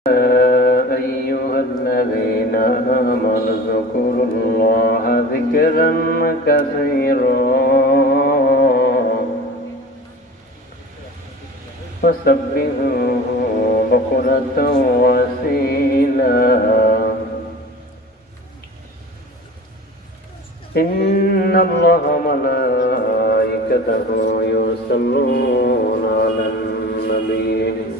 أيها الذين آمنوا اذكروا الله ذكرا كثيرا وسبحوه بكرة وأصيلا إن الله وملائكته يصلون على النبي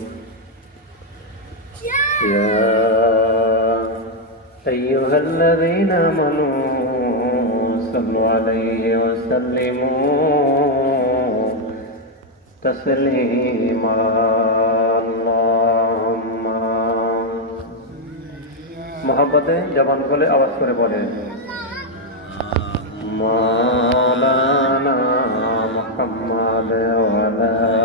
يا أيها الذين آمنوا صلوا عليه وسلموا تسليما اللهم محبته जबान खोले आवाज करे बोले मौलाना मुहम्मद वाला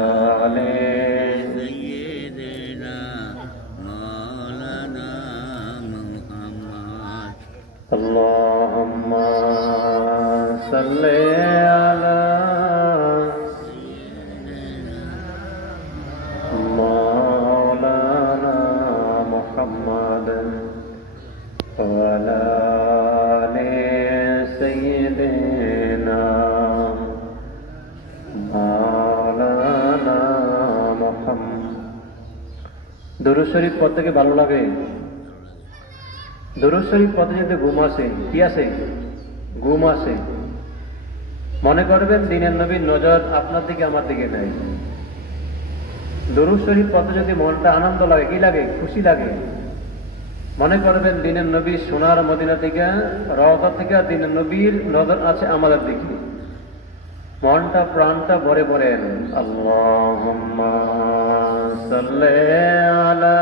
اللهم صل على مولانا محمد وعلى آل سيدنا مولانا محمد दुरूद शरीफ पढ़ते के ভালো লাগে दुरूद शरीफ पढ़ते যেতে ঘুম আসে কি আসে ঘুম আসে মনে করবেন দিনের নবীর নজর আপনার দিকে আমার দিকে নাই दुरूद शरीफ पढ़ते যদি মনটা আনন্দ লাগে কি লাগে খুশি লাগে মনে করবেন দিনের নবী সোনার মদিনা থেকে রওজা থেকে দিনের নবীর নজর আছে আমাদের দিকে মনটা প্রাণটা ভরে ভরে আল্লাহুম্মা সাল্লি আলা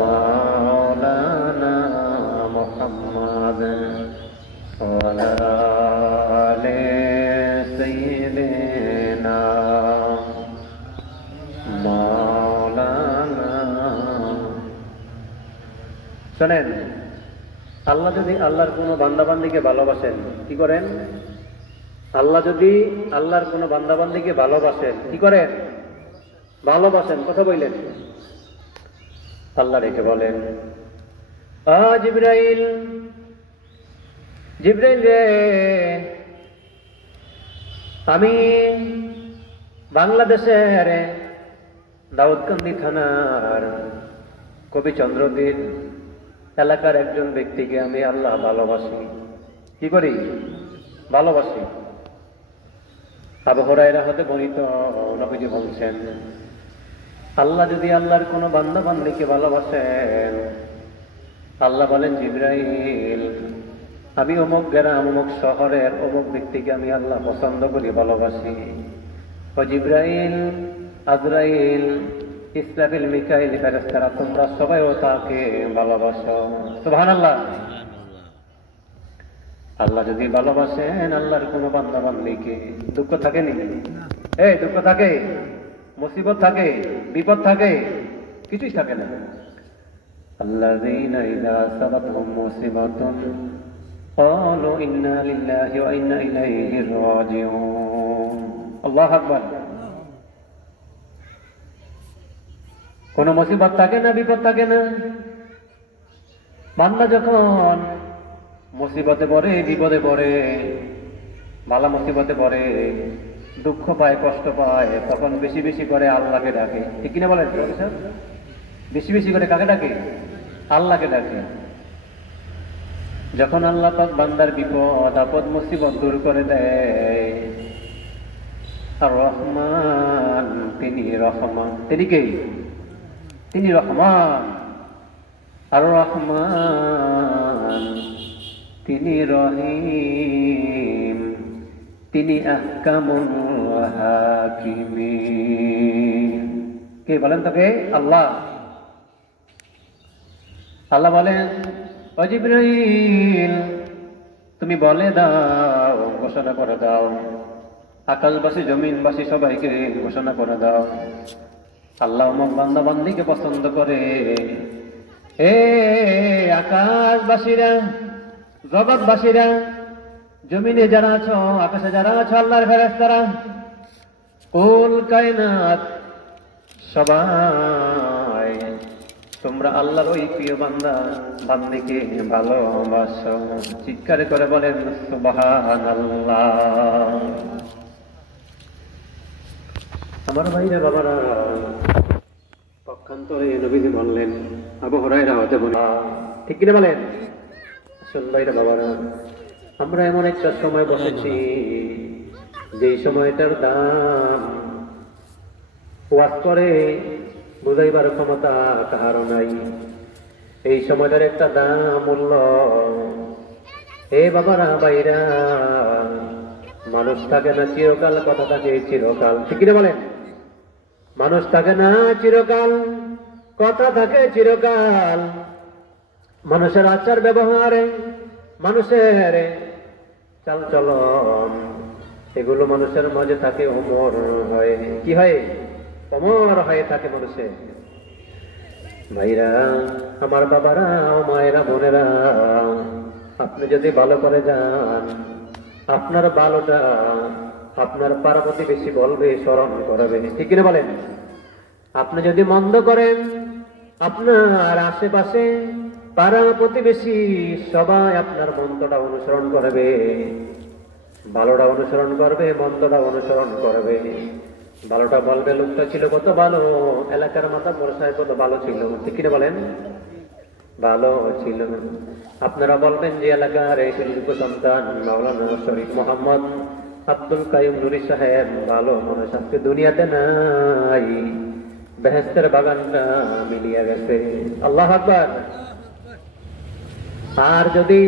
مولانا محمد وعلى آل سيدنا مولانا শুনেন আল্লাহ যদি আল্লাহর কোনো বান্দাবান্দিকে ভালোবাসেন কি করেন আল্লাহ যদি আল্লাহর কোনো বান্দাবান্দিকে ভালোবাসেন কি করেন ভালোবাসেন কথা বললেন আল্লাহ রেখে বলেন জিবরাইল জিবরাইল রে আমি বাংলাদেশের দাউদকান্দি থানার কবি চন্দ্রদ্বীপ এলাকার একজন ব্যক্তিকে আমি আল্লাহ ভালোবাসি কি করি ভালোবাসি আবু হুরায়রা হতে বর্ণিত নবীজি বলছেন আল্লাহ যদি আল্লাহর কোনো বান্দা বান্দিকে ভালোবাসেন আল্লাহ বলেন জিবরাইল আমি অমুক গ্রাম অমুক শহরের অমুক ব্যক্তিকে আমি আল্লাহ পছন্দ করি ভালোবাসি ও জিবরাইল আজরাইল ইসরাফিল মিকাইল ফেরেশতারা তোমরা সবাইও তাকে ভালোবাসো সুবহানাল্লাহ আল্লাহ যদি ভালোবাসেন আল্লাহর কোনো বান্দা বান্দিকে দুঃখ থাকে নি এই দুঃখ থাকে মুসিবত থাকে বিপদ থাকে কিছুই থাকে না আল্লাযীনা ইযা আসাবাতহুম মুসিবাতুন ক্বালু ইন্না লিল্লাহি ওয়া ইন্না ইলাইহি রাজিউন আল্লাহু আকবার কোন মুসিবত থাকে না বিপদ থাকে না বান্দা যখন মুসিবতে পড়ে বিপদে পড়ে বালা মুসিবতে পড়ে দুঃখ পায় কষ্ট পায় তখন বেশি বেশি করে আল্লাহকে ডাকে ঠিক কিনা বলেন স্যার বেশি বেশি করে কাকে ডাকে আল্লাহকে ডাকে যখন আল্লাহ পাক বান্দার বিপদ আপদ মুসিবত দূর করে দেয় আর রহমান তিনি রহমান তিনি কে তিনি রহমান আর রহমান তিনি রহিম তিনি আহকামুল হাকিমিন কে বলেন তো কে আল্লাহ আল্লাহ বলেন ও জিবরাইল তুমি বলে দাও ঘোষণা করে দাও আকাশবাসী জমিনবাসী সবাইকে ঘোষণা করে দাও আল্লাহ অমুক বান্দা বান্দিকে পছন্দ করে হে আকাশবাসীরা জগৎবাসীরা জমিনে যারা আছো আকাশে যারা আছো আল্লাহর ফেরেশতারা কুল কায়নাত সবাই তোমরা আল্লাহর ওই প্রিয় বান্দা বান্দিকে ভালোবাসো। চিৎকার করে বলেন সুবহানাল্লাহ। আমার ভাইরা বাবারা, পক্ষান্তরে নবীজি বললেন, আবু হুরায়রা হতে বলেন, ঠিক কিনা বলেন? আসল ভাইরা বাবারা, আমরা এমন একটা সময় বসেছি যেই সময়টার দাম ওয়াজ করে বুঝাইবার ক্ষমতা কাহারও নাই। এই সময়টার একটা দাম মূল্য। এ বাবারা ভাইরা, মানুষ থাকে না চিরকাল, কথা থাকে চিরকাল, ঠিক কিনা বলেন? মানুষ থাকে না চিরকাল, কথা থাকে চিরকাল। মানুষের আচার ব্যবহারে, মানুষের চাল চলন, এগুলো মানুষের মাঝে থাকে অমর হয়। কি হয়? অমর হয়ে থাকে মানুষের। ভাইরা আমার, বাবারা ও মায়েরা বোনেরা, আপনি যদি ভালো করে যান, আপনার ভালোটা আপনার পাড়া প্রতিবেশী বলবে, স্মরণ করবে, ঠিক কিনা বলেন? আপনি যদি মন্দ করেন, আপনার আশেপাশে পাড়া প্রতিবেশী সবাই আপনার মন্দটা অনুসরণ করবে, ভালোটা অনুসরণ করবে, মন্দটা অনুসরণ করবে। ভালোটা বলবে, লোকটা ছিল কত ভালো, এলাকার মাথা মোরসায় কত ভালো ছিল, ঠিক কিনা বলেন? ভালো ছিল। আপনারা বলবেন যে এলাকার এই শিল্প সন্তান মাওলানা শরীফ মোহাম্মদ আব্দুল কাইয়ুম নুরি সাহেব ভালো মানুষ, আজকে দুনিয়াতে নাই, বেহেশতের বাগানটা মিলিয়ে গেছে। আল্লাহু আকবার। আর যদি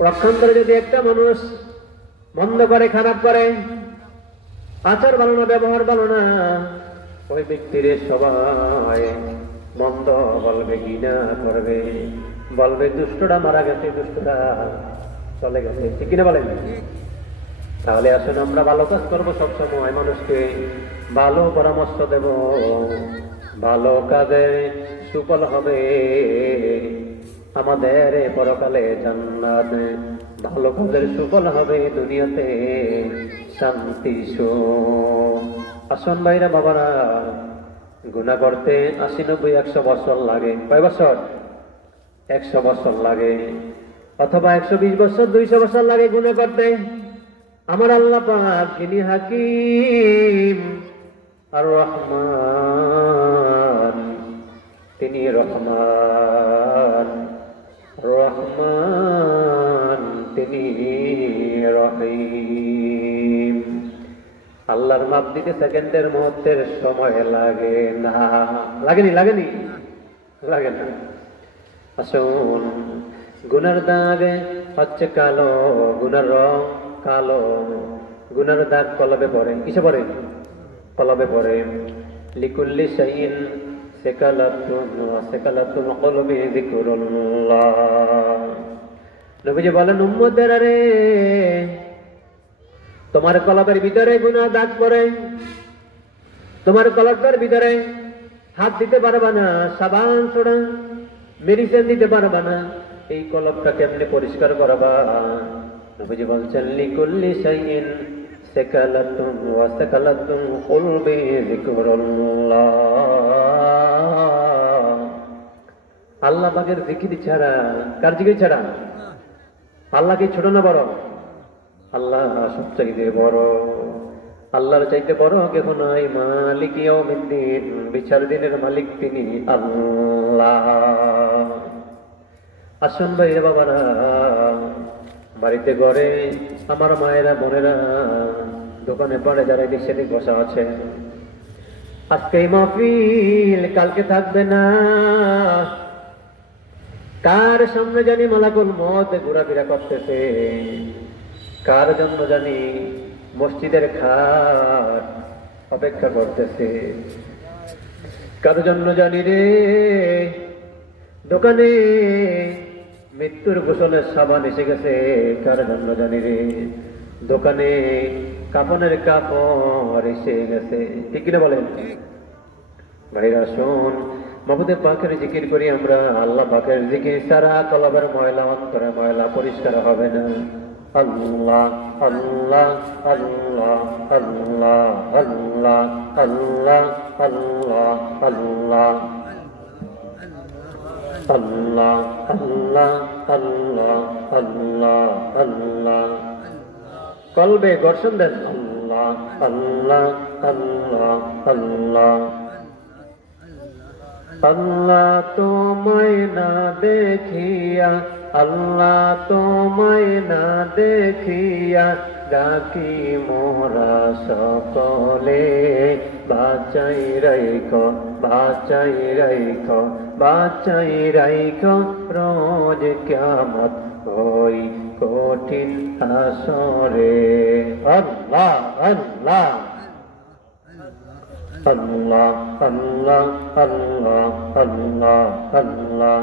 পক্ষান্তরে যদি একটা মানুষ মন্দ করে, খারাপ করে, আচার ভালো না, ব্যবহার ভালো না, ওই ব্যক্তির সবাই মন্দ বলবে, ঘৃণা করবে, বলবে দুষ্টটা মারা গেছে, দুষ্টটা চলে গেছে, ঠিক কিনা বলেন? তাহলে আসুন আমরা ভালো কাজ করবো, সবসময় মানুষকে ভালো পরামর্শ দেব, ভালো কাজে সুফল হবে আমাদের পরকালে জান্নাত, ভালো কাজের সুফল হবে দুনিয়াতে শান্তি সুখ। আসুন ভাইরা বাবারা, গুনাহ করতে ৮০, ৯০, ১০০ বছর লাগে। কয় বছর? ১০০ বছর লাগে, অথবা ১২০ বছর, ২০০ বছর লাগে গুনাহ করতে। আমার আল্লাহ পাক যিনি হাকিম আর রহমান, তিনি রহমান, রহমান, তিনি রহিম। আল্লাহর মাপ দিতে সেকেন্ডের মুহূর্তের সময় লাগে না। লাগেনি? লাগেনি? লাগে না। আসুন, গুনার দাগ হচ্ছে কালো, গুনার রং কালো, গুনার দাগ কলবে পড়ে। কিসে পড়ে? কলবে পড়ে। লিকুল্লি শাইইন সাকালাতুন ওয়া সাকালাতুল কলবি যিকরুল্লাহ। নবীজি বলেন, উম্মতেরা রে, তোমার কলবের ভিতরে গুনাহ দাগ পড়ে, তোমার কলবের ভিতরে হাত দিতে পারবা না, সাবান সোডা মেডিসিন দিতে পারবা না, এই কলবটা কেমনে পরিষ্কার করবা? নবীজি বলছেন, লিকুল্লি শাইইন সাকালাতুন ওয়া সাকালাতুল কলবি যিকরুল্লাহ। আল্লাহ পাকের জিকির ছাড়া, কার জিকির ছাড়া? আল্লাহ কি ছোট না বড়? আল্লাহ সবচাইতে বড়। আল্লাহর চাইতে বড় কেউ নাই। মালিক ইয়াউমিদ্দিন, বিচার দিনের মালিক তিনি আল্লাহ। আসুন ভাইরা বাবারা, বাড়িতে ঘরে আমার মায়েরা বোনেরা, দোকানে পাড়ে যারা দেশে বসা আছে, আজকে এই মাহফিল কালকে থাকবে না। কার সামনে জানি মালাকুল মউত ঘোরাফেরা করতেছে, কার জন্য জানি মসজিদের খাট অপেক্ষা করতেছে, কার জন্য জানি রে দোকানে মৃত্যুর গোসলের সাবান এসে গেছে, কার জন্য জানি রে দোকানে কাপনের কাপড় এসে গেছে, ঠিক কিনা বলেন? ভাইরা শোন, মাবুদে পাকের জিকির করি আমরা। আল্লাহ পাকের জিকির ছাড়া কলবের ময়লা, অন্তরে ময়লা পরিষ্কার হবে না। আল্লাহ আল্লাহ আল্লাহ আল্লাহ আল্লাহ আল্লাহ আল্লাহ আল্লাহ আল্লাহ আল্লাহ আল্লাহ আল্লাহ আল্লাহ কলবে ঘর্ষণ দেন আল্লাহ আল্লাহ আল্লাহ আল্লাহ আল্লাহ তোমায় না দেখিয়া আল্লাহ তোমায় না দেখিয়া ডাকি মোরা সকলে বাঁচাই রাইখো বাঁচাই রাইখো বাঁচাই রাইখো রোজ কিয়ামত ওই কঠিন আসরে আল্লাহ আল্লাহ আল্লাহ আল্লাহ আল্লাহ আল্লাহ আল্লাহ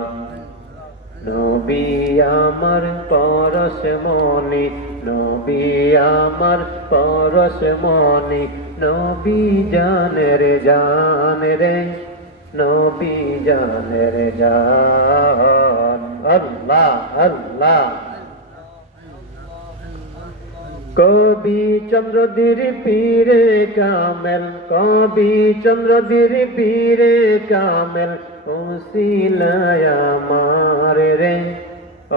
নবী আমার পরশমণি নবী আমার পরশমণি নবী জানের জান রে নবী জানের জান আল্লাহ আল্লাহ কবি চন্দ্রদীর পীরে কামেল কবি চন্দ্রদীর পীরে কামেল ওসিলায় আমার রে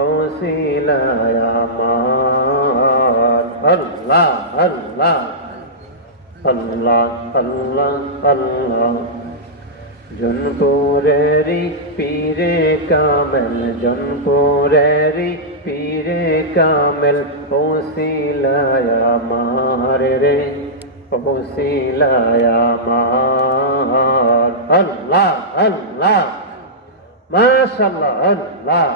ওসিলায় আমার আল্লাহ আল্লাহ আল্লাহ আল্লাহ আল্লাহ জনপুরেরি পীরে কামেল জনপুরেরি পীরে কামেল ওসিলায় আমার রে ওসিলায় আমার আল্লাহ আল্লাহ মাশাআল্লাহ আল্লাহ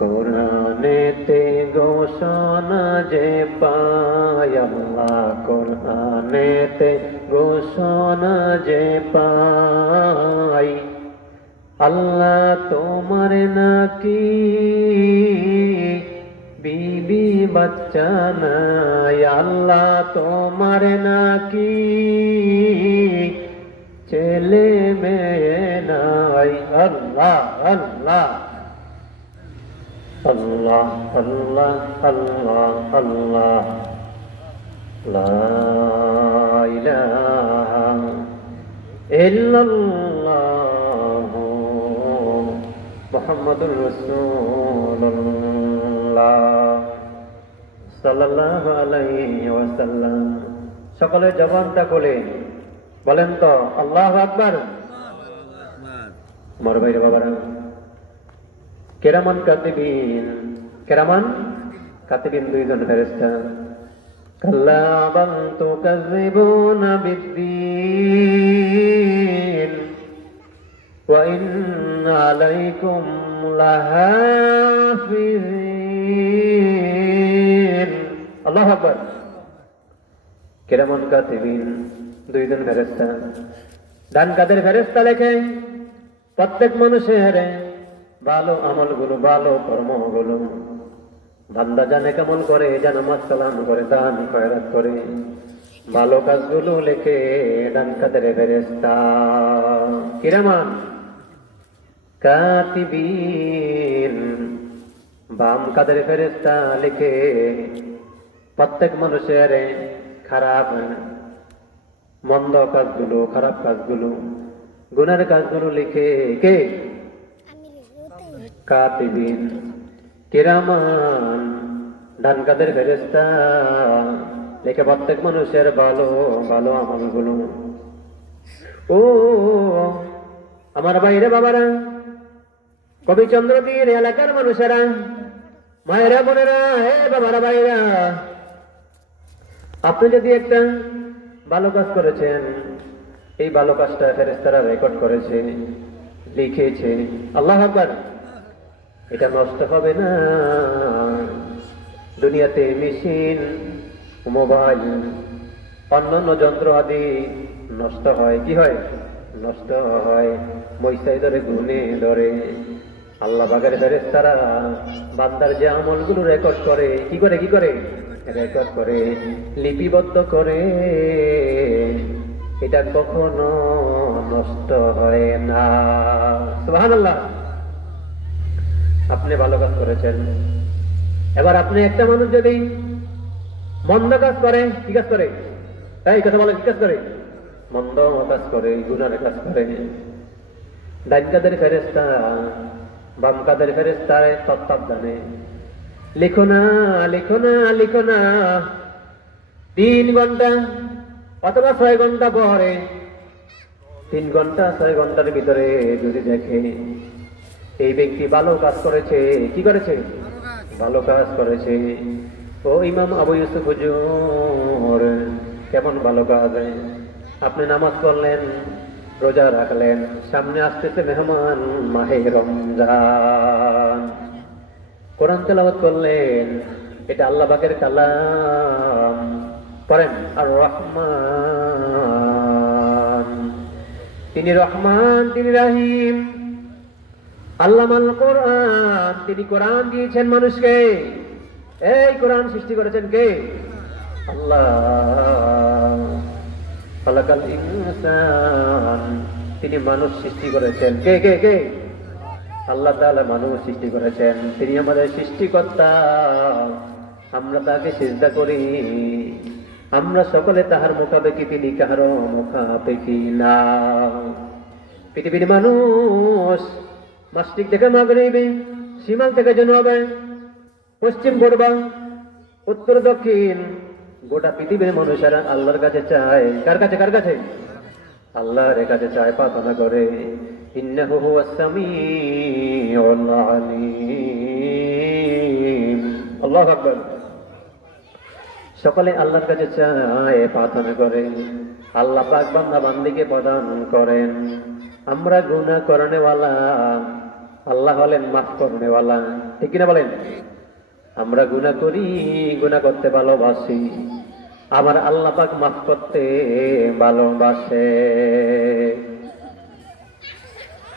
কোরআনেতে ঘোষণা যে পাই আল্লাহ কোরআনেতে ঘোষণা যে পাই আল্লাহ তোমার নাকি বিবি বাচ্চা নাই আল্লাহ তোমার নাকি ছেলে মেয়ে নাই আল্লাহ আল্লাহ আল্লাহ আল্লাহ আল্লাহ আল্লাহ লা ইলাহা ইল্লাল্লাহ মুহাম্মাদুর রাসূলুল্লাহ সাল্লাল্লাহু আলাইহি ওয়াসাল্লাম সকলে জবানটা খুলে বলেন তো আল্লাহু আকবার আমার ভাইরা বাবারা কেরামান কাতিবিন দুইজন ফেরেশতা কাল্লা বাল তুকাযিবুনা বিদ্দীন ওয়া ইন্না আলাইকুম লাহাফিজিন আল্লাহু আকবার কেরামান কাতিবিন দুইজন ফেরেশতা ডান কাদের ফেরেশতা লেখে প্রত্যেক মানুষের ভালো আমলগুলো ভালো কর্মগুলো বান্দা জানে কেমন করে যেন সালাম করে দান খয়রাত করে ভালো কাজগুলো লেখে ডান কাদের ফেরেশতা কিরামান কাতিবিন বাম কাদের ফেরেশতা লেখে প্রত্যেক মানুষের খারাপ মন্দ কাজগুলো খারাপ কাজগুলো গুনার কাজগুলো লিখে কে কাতিবিন কিরামান ডান কাদের ফেরেশতা লিখে প্রত্যেক মানুষের ভালো ভালো আমলগুলো ও আমার বাইরে বাবারা কবি চন্দ্রদীর এলাকার মানুষেরা মায়েরা বোনেরা হে বাবারা ভাইরা আপনি যদি একটা ভালো কাজ করেছেন এই ভালো কাজটা ফেরেশতারা রেকর্ড করেছে লিখেছে আল্লাহু আকবার এটা নষ্ট হবে না দুনিয়াতে মেশিন মোবাইল অন্যান্য যন্ত্র আদি নষ্ট হয় কি হয় নষ্ট হয় মইসাই ধরে গুনে ধরে আল্লাহ পাকের ফেরেশতারা বান্দার যে আমলগুলো রেকর্ড করে কি করে রেকর্ড করে লিপিবদ্ধ করে এটা কখনো নষ্ট হয় না সুবহানাল্লাহ আপনি ভালো কাজ করেছেন। এবার আপনি একটা মানুষ যদি মন্দ কাজ করে, কি কাজ করে? তাই কথা বলে, কি কাজ করে? মন্দ কাজ করে, গুনার কাজ করে। ডাইন কাদের ফেরেশতা বাম কাদের ফেরেশতার তত্ত্বাবধানে লিখো না, লিখো না, লিখো না। 3 ঘন্টা অথবা 6 ঘন্টা পরে, 3 ঘন্টা 6 ঘন্টার ভিতরে যদি দেখে এই ব্যক্তি ভালো কাজ করেছে, কি করেছে? ভালো কাজ করেছে। ও ইমাম আবু ইউসুফ হুজুর, কেমন ভালো কাজ! আপনি নামাজ পড়লেন, রোজা রাখলেন, সামনে আসতেছে মেহমান মাহে রমজান, কোরআন তেলাওয়াত করলেন, এটা আল্লাহ পাকের কালাম, পড়েন আর রহমান, তিনি রহমান, তিনি রাহিম। আল্লামাল কোরআন, তিনি কোরআন দিয়েছেন মানুষকে। এই কোরআন সৃষ্টি করেছেন কে? আল্লাহ। খালাকাল ইনসান, তিনি মানুষ সৃষ্টি করেছেন। কে কে কে? আল্লাহ তাআলা মানুষ সৃষ্টি করেছেন। তিনি আমাদের সৃষ্টিকর্তা, আমরা তাকে সিজদা করি। আমরা সকলে তাহার মুখাপেক্ষী, তিনি কাহারও মুখাপেক্ষী না। পৃথিবীর মানুষ মাসরিক থেকে মাগরিবে, শিমাল থেকে জানুবে, পশ্চিম পূর্ব, উত্তর দক্ষিণ, গোটা পৃথিবীর মানুষেরা আল্লাহর কাছে চায়। কার কাছে? কার কাছে? আল্লাহর কাছে চায়, প্রার্থনা করে। ইন্নাহু হুয়াস সামিউল আলিম। আল্লাহু আকবার। সকলে আল্লাহর কাছে চায়, প্রার্থনা করে। আল্লাহ পাক বান্দা বান্দিকে প্রদান করেন। আমরা গুনাহ করনেওয়ালা, আল্লাহ হলেন মাফ করনেওয়ালা, ঠিক কিনা বলেন? আমরা গুনাহ করি, গুনাহ করতে ভালোবাসি, আবার আল্লাহ পাক মাফ করতে ভালোবাসে।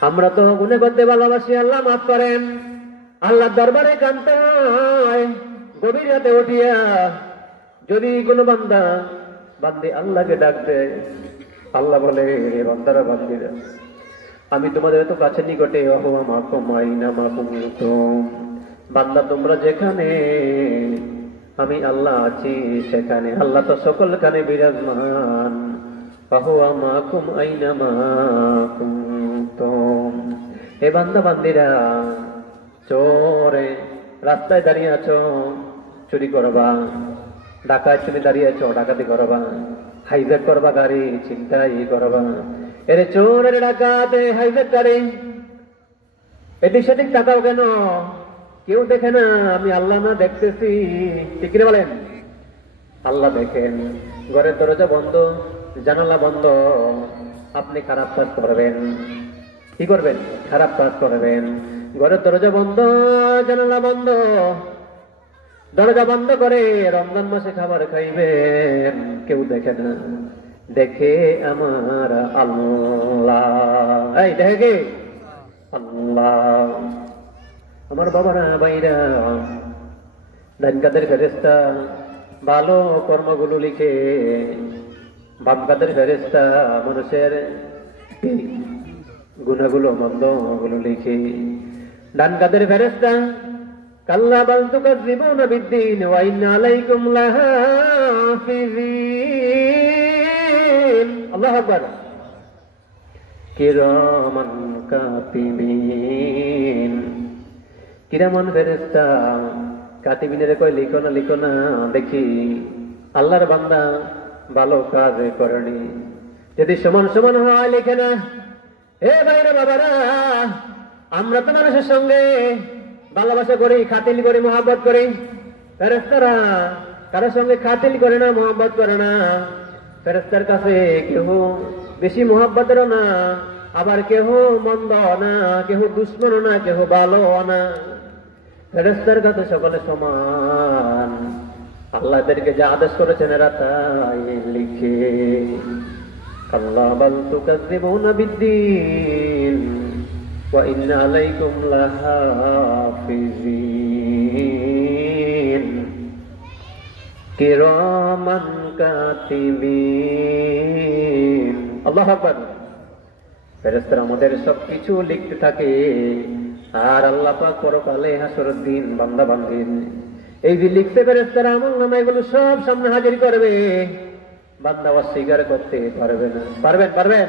আমরা তো গুনাহ করতে ভালোবাসি, আল্লাহ মাফ করেন। আল্লাহ দরবারে কাঁদতে হয় গভীর রাতে উঠিয়া। যদি কোনো বান্দা বান্দি আল্লাহকে ডাক দেয়, আল্লাহ বলে, রে বান্দারা বান্দিরা, আমি তোমাদের তো কাছে নিকটে, অহুয়া মাকুম আইনা মাকুম তুম, বান্দা তোমরা যেখানে, আমি আল্লাহ আছি সেখানে। আল্লাহ তো সকলখানে বিরাজমান। অহুয়া মাকুম আইনা মাকুম তুম। এ বান্দা বান্দিরা, চোরে রাস্তায় দাঁড়িয়ে আছো, চুরি করবা, ডাকাত তুমি দাঁড়িয়ে আছো, ডাকাতি করবা, হাইজ্যাক করবা গাড়ি, ছিনতাই করবা। এরে চোর, এর ডাকাত, হাইজ্যাক গাড়ি, এদিক সেদিক তাকাও কেন? কেউ দেখে না, আমি আল্লাহ না দেখতেছি, ঠিক কিনা বলেন? আল্লাহ দেখেন। ঘরের দরজা বন্ধ, জানালা বন্ধ, আপনি খারাপ কাজ করবেন। কি করবেন? খারাপ কাজ করবেন। ঘরের দরজা বন্ধ, জানালা বন্ধ, দরজা বন্ধ করে রমজান মাসে খাবার খাইবেন, কেউ দেখে না, দেখে আমার আল্লাহ। এই দেখে আল্লাহ। আমার বাবারা, ভাইরা, ডান কাদের ফেরেশতা ভালো কর্মগুলো লিখে, বাম কাদের ফেরেশতা মানুষের গুনাহগুলো, মন্দগুলো লিখে। ডান কাদের ফেরেশতা কাল্লা বাল তুকাজ্জিবুনা বিদ্দীন ওয়া ইন্না আলাইকুম লাহাফিজিন। আল্লাহু আকবার। কিরামান কাতিবিন, কিরামান ফেরেশতা, কাতিবিনের কয় লিখো না, লিখো না, দেখি আল্লাহর বান্দা ভালো কাজ করেনি। যদি সমান সমান হয়, লিখে না। হে ভাইরা, বাবারা, আমরা তো মানুষের সঙ্গে ভালোবাসা করি, খাতিল করি, মহব্বত করি। ফেরেশতারা কারোর সঙ্গে খাতিল করে না, মহব্বত করে না। ফেরেশতার কাছে কেউ বেশি মহব্বতেরও না, আবার কেহ মন্দ না, কেহ দুশ্মন না, কেহ ভালো না। ফেরেশতার কাছে সকলে সমান। আল্লাহ এদেরকে যা আদেশ করেছেন এরা তাই লিখে। কাল্লা বাল তুকাজ্জিবুনা বিদ্দীন ওয়া ইন্না আলাইকুম লাহাফিজিন কিরামান কাতিবিন। আল্লাহু আকবার। ফেরেশতারা আমাদের সবকিছু লিখতে থাকে, আর আল্লাহ পাক পরকালে হাসরের দিন বান্দা বান্দির এই যে লিখতে ফেরেশতারা আমলনামা এগুলো সব সামনে হাজির করবে, বান্দা অস্বীকার করতে পারবে না। পারবেন? পারবেন?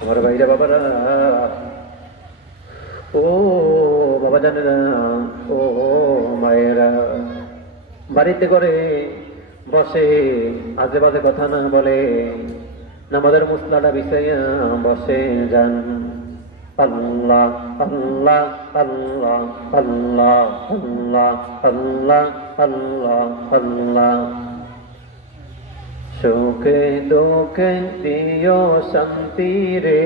আমার ভাইরা বাবারা, ও বাবা জানেরা, ও মায়েরা, বাড়িতে করে বসে আজে বাজে কথা না বলে নামাজের মুসলাটা বিছাইয়া বসে যান। আল্লাহ আল্লাহ আল্লাহ আল্লাহ আল্লাহ আল্লাহ আল্লাহ আল্লাহ। সুখে দুঃখে দিও শান্তি রে,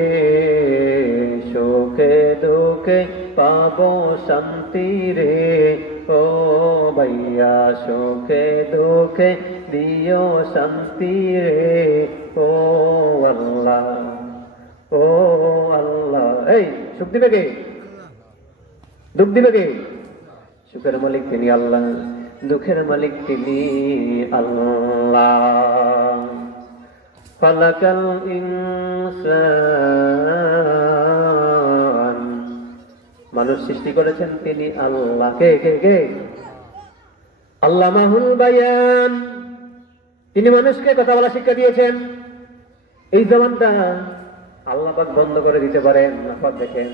সুখে দুঃখে পাবো শান্তি রে, ও ভাইয়া সুখে দুঃখে দিও শান্তি রে, ও আল্লাহ ও আল্লাহ। এই সুখ দিবে কে? দুঃখ দিবে কে? সুখের মালিক তিনি আল্লাহ, দুঃখের মালিক তিনি আল্লাহ। খালাকাল ইনসান, মানুষ সৃষ্টি করেছেন তিনি আল্লাহ। কে কে কে? আল্লামাহুল বায়ান, তিনি মানুষকে কথা বলা শিক্ষা দিয়েছেন। এই জবানটা আল্লাহ পাক বন্ধ করে দিতে পারেন। আপনারা দেখেন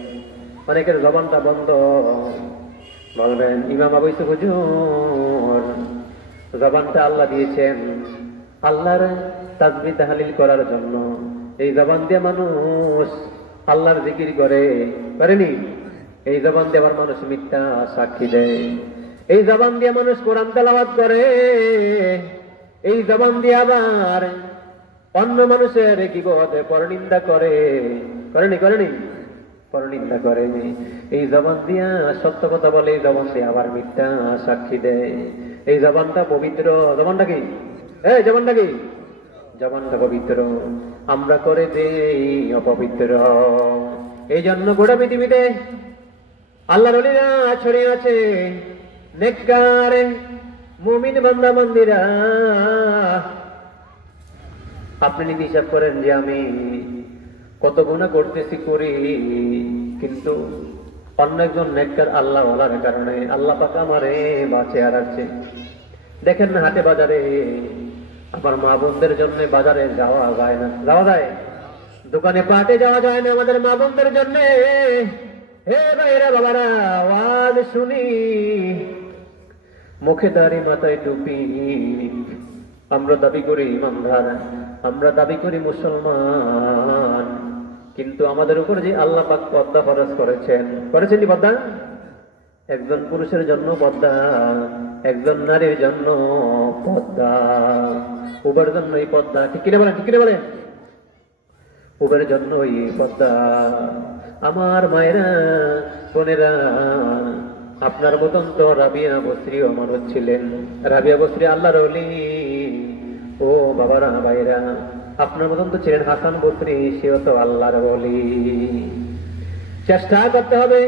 অনেকের জবানটা বন্ধ। বলবেন ইমাম আবু ইউসুফ হুজুর, জবানটা আল্লাহ দিয়েছেন আল্লাহর তাসবিহ তাহলিল করার জন্য। এই জবান দিয়ে মানুষ আল্লাহর জিকির করে, করেনি? এই জবান দিয়ে আবার মানুষ মিথ্যা সাক্ষী দেয়। এই জবান দিয়ে মানুষ কোরআন তেলাওয়াত করে। এই জবান দিয়ে আবার অন্য মানুষের কি বলে পরনিন্দা করে, করেনি? করেনি? পরনিন্দা করে। এই জবান দিয়া সত্য কথা বলে, এই জবান দিয়ে আবার মিথ্যা সাক্ষী দেয়। এই জবানটা পবিত্র। জবানটা কি? এই জবানটা কি? জবানটা পবিত্র, আমরা করে দেই অপবিত্র। এই জন্য গোটা পৃথিবীতে আল্লাহর ওলিরা ছড়িয়ে আছে, নেককার মুমিন বান্দা বান্দিরা। আপনি নিজে হিসাব করেন যে আমি কত গুনাহ করতেছি, করি, কিন্তু অন্য একজন নেককার আল্লাহ ওয়ালার কারণে আল্লাহ পাক আমারে বাঁচে রাখছে। দেখেন না হাটে বাজারে আমার মা বোনদের জন্য বাজারে যাওয়া যায় না। যাওয়া যায়? দোকানে পাটে যাওয়া যায় না আমাদের মা বোনদের জন্য। হে ভাইরা বাবারা, আওয়াজ শুনি, মুখে দাড়ি মাথায় টুপি, আমরা দাবি করি ইমানদার, আমরা দাবি করি মুসলমান, কিন্তু আমাদের উপর যে আল্লাহ পাক পর্দা ফরজ করেছেন, করেছেন কি পর্দা? একজন পুরুষের জন্য পর্দা, একজন নারীর জন্য পর্দা, উভয়ের জন্য এই পর্দা। ঠিক কিনা বলেন? ঠিক কিনা বলেন? উভয়ের জন্য এই পর্দা। আমার মায়েরা, বোনেরা, আপনার মতন তো রাবিয়া বসরিও মানুষ ছিলেন। রাবিয়া বসরি আল্লাহর ওলি। ও বাবারা, ভাইরা, আপনার মতন তো ছিলেন হাসান বসরি, সেও তো আল্লাহর ওলি। চেষ্টা করতে হবে,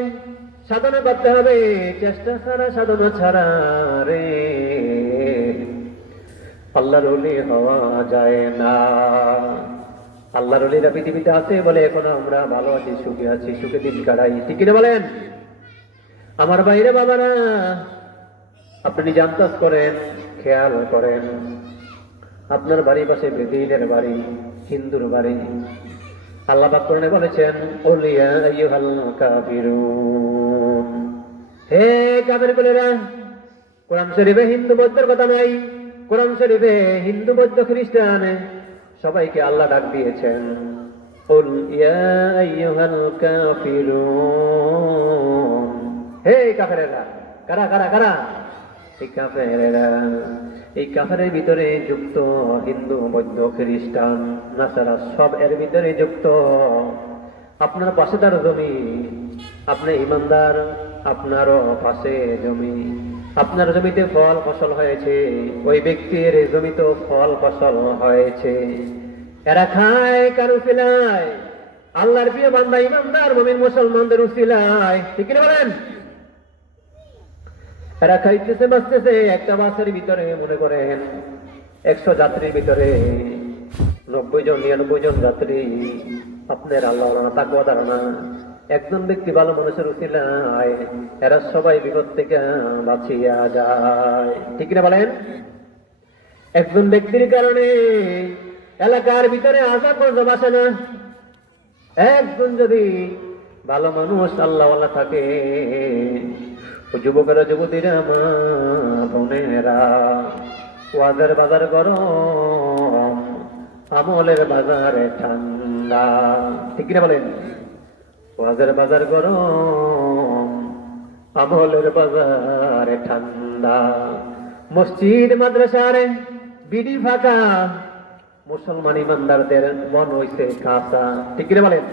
সাধনা করতে হবে। চেষ্টা ছাড়া, সাধনা ছাড়া রে আল্লাহর ওলি হওয়া যায় না। আল্লাহর ওলিরা পৃথিবীতে আছে বলে এখন আমরা ভালো আছি, সুখে আছি, সুখে দিন কাটাই। ঠিক কিনা বলেন? আমার বাইরে বাবারা, আপনি জানতাস করেন, খেয়াল করেন, আপনার বাড়ির পাশে বেদিনের বাড়ি, হিন্দুর বাড়ি। আল্লাহ পাক কোরআনে বলেছেন, ওলিয়া আইয়ুহাল কাফিরুন, হে কাফেরগুলোরা। কোরআন শরীফে হিন্দু বৌদ্ধের কথা নাই। কোরআন শরীফে হিন্দু বৌদ্ধ খ্রিস্টান সবাইকে আল্লাহ ডাক দিয়েছেন, কুল ইয়া আইয়ুহাল কাফিরুন। হে কাফেরেরা। কারা কারা কারা? এই কাফেরেরা। এই কাফেরের ভিতরে যুক্ত হিন্দু, বৌদ্ধ, খ্রিস্টান, নাসারা, সব এর ভিতরে যুক্ত। আপনার পাশে তার জমি, আপনি ইমানদার, আপনারও পাশে জমি। আপনার জমিতে ফল ফসল হয়েছে, ওই ব্যক্তির জমিতে ফল ফসল হয়েছে। এরা খায় কার উসিলায়? আল্লাহর প্রিয় বান্দা ইমানদার মুমিন মুসলমানদের উসিলায়। ঠিক কি বলেন? এরা খাইতেছে, বাঁচতেছে। একটা বাসের ভিতরে মনে করেন 100 যাত্রীর ভিতরে 90 জন 99 জন যাত্রী আপনার আল্লাহ তাকওয়াদার না, একজন ব্যক্তি ভালো মানুষের উসিলায় এরা সবাই বিপদ থেকে বাঁচিয়া যায়। ঠিক কিনা বলেন? একজন ব্যক্তির কারণে এলাকার ভিতরে আযাব গজব আসে না। একজন যদি ভালো মানুষ আল্লাহওয়ালা থাকে, ও যুবকেরা যুবতীরা মা বোনেরা, ওয়াজের বাজার গরম, আমলের বাজারে ঠান্ডা। ঠিক কিনা বলেন? ওয়াজের বাজার গরম, আমলের বাজারে ঠান্ডা। মসজিদ মাদ্রাসারে বিড়ি ফাঁকা, মুসলমান ইমানদারদের মন হইছে কাঁচা। ঠিক কিনা বলেন?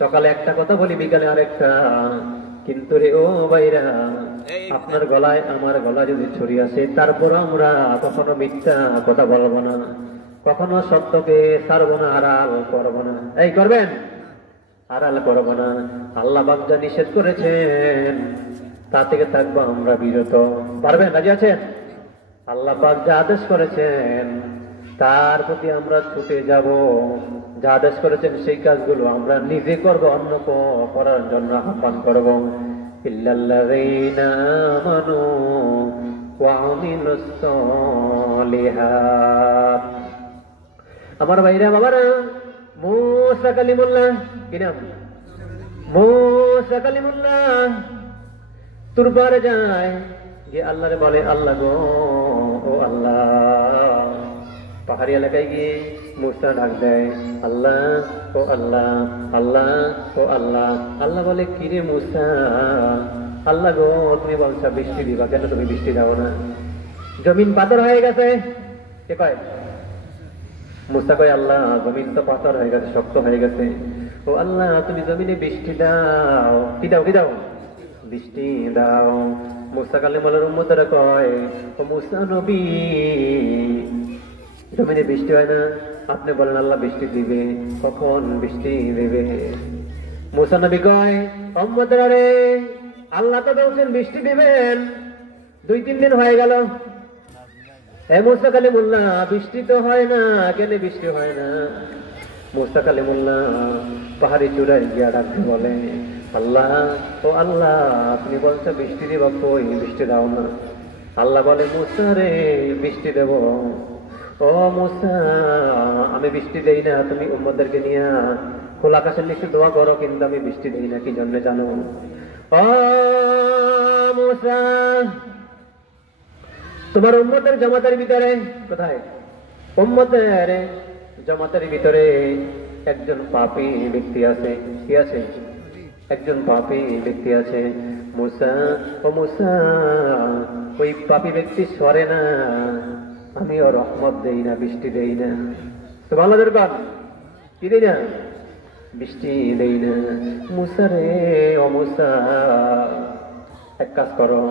সকালে একটা কথা বলি, বিকালে আরেকটা। কিন্তু রে ও ভাইরা, আপনার গলায় আমার গলায় যদি ছড়ি আসে, তারপর আমরা কখনো মিথ্যা কথা বলবো না, কখনো সত্যকে ছাড়বো না, আড়াল করবো না। এই করবেন? আড়াল করবো না। আল্লাহ পাক যা নিষেধ করেছেন তা থেকে থাকবো আমরা বিরত। পারবেন? রাজি আছেন? আল্লাহ পাক যা আদেশ করেছেন তার প্রতি আমরা ছুটে যাব। যা আদেশ করেছেন সেই কাজগুলো আমরা নিজে করব, অন্য করার জন্য আহ্বান করব। ইল্লাল্লাযীনা আমানু ওয়া আমিলুস সালিহাত। আমার ভাইরা বাবারা, মুসা কালিমুল্লাহ, কি নাম? মুসা কালিমুল্লাহ তুরবারে যায়, যে আল্লাহরে বলে, আল্লাহ গো, ও আল্লাহ। পাহাড়ি এলাকায় গিয়ে মুসা ডাক দেয়, আল্লাহ, ও আল্লাহ, আল্লাহ, ও আল্লাহ। আল্লাহ বলে, কিরে মুসা, আল্লাহ গো, তুমি বলছো বৃষ্টি দিবা, কেন তুমি বৃষ্টি দাও না? জমিন পাথর হয়ে গেছে। কে কয়? মুসা কয়, আল্লাহ, জমিন তো পাথর হয়ে গেছে, শক্ত হয়ে গেছে। ও আল্লাহ, তুমি জমিনে বৃষ্টি দাও। কি দাও? কি দাও? বৃষ্টি দাও। মুসা কালিমুল্লাহর উম্মতেরা কয়, ও মুসা নবী, জমিনে বৃষ্টি হয় না, আপনি বলেন আল্লাহ বৃষ্টি দিবে, কখন বৃষ্টি দেবে? মুসা নবী কয়, উম্মতেরা রে, আল্লাহ তো বলছেন বৃষ্টি দিবেন, 2-3 দিন হয়ে গেল। হে মুসা কালিমুল্লাহ, বৃষ্টি তো হয় না, কেন বৃষ্টি হয় না? মুসা কালিমুল্লাহ পাহাড়ি চূড়ায় গিয়া ডাকতে বলে, আল্লাহ, ও আল্লাহ, আপনি বলছো বৃষ্টি দিব, কই বৃষ্টি দাও না? আল্লাহ বলে, মুসা রে, বৃষ্টি দেব। ও মুসা, আমি বৃষ্টি দেই না, তুমি উম্মতদেরকে নিয়ে খোলা আকাশের নিচে দোয়া করো, কিন্তু আমি বৃষ্টি দেই না। কি জন্য জানো? ও মুসা, তোমার উম্মতের জামাতের ভিতরে, কোথায়? উম্মতের জামাতের ভিতরে একজন পাপী ব্যক্তি আছে। কি আছে? একজন পাপী ব্যক্তি আছে। মুসা, ও মুসা, ওই পাপী ব্যক্তি সরে না, আমি ওর রহমত দেই না, বৃষ্টি দেই না। সুবহানাল্লাহ বল, কি দেই না? বৃষ্টি দেই না। মুসা রে, ও মুসা, এক কাজ করো,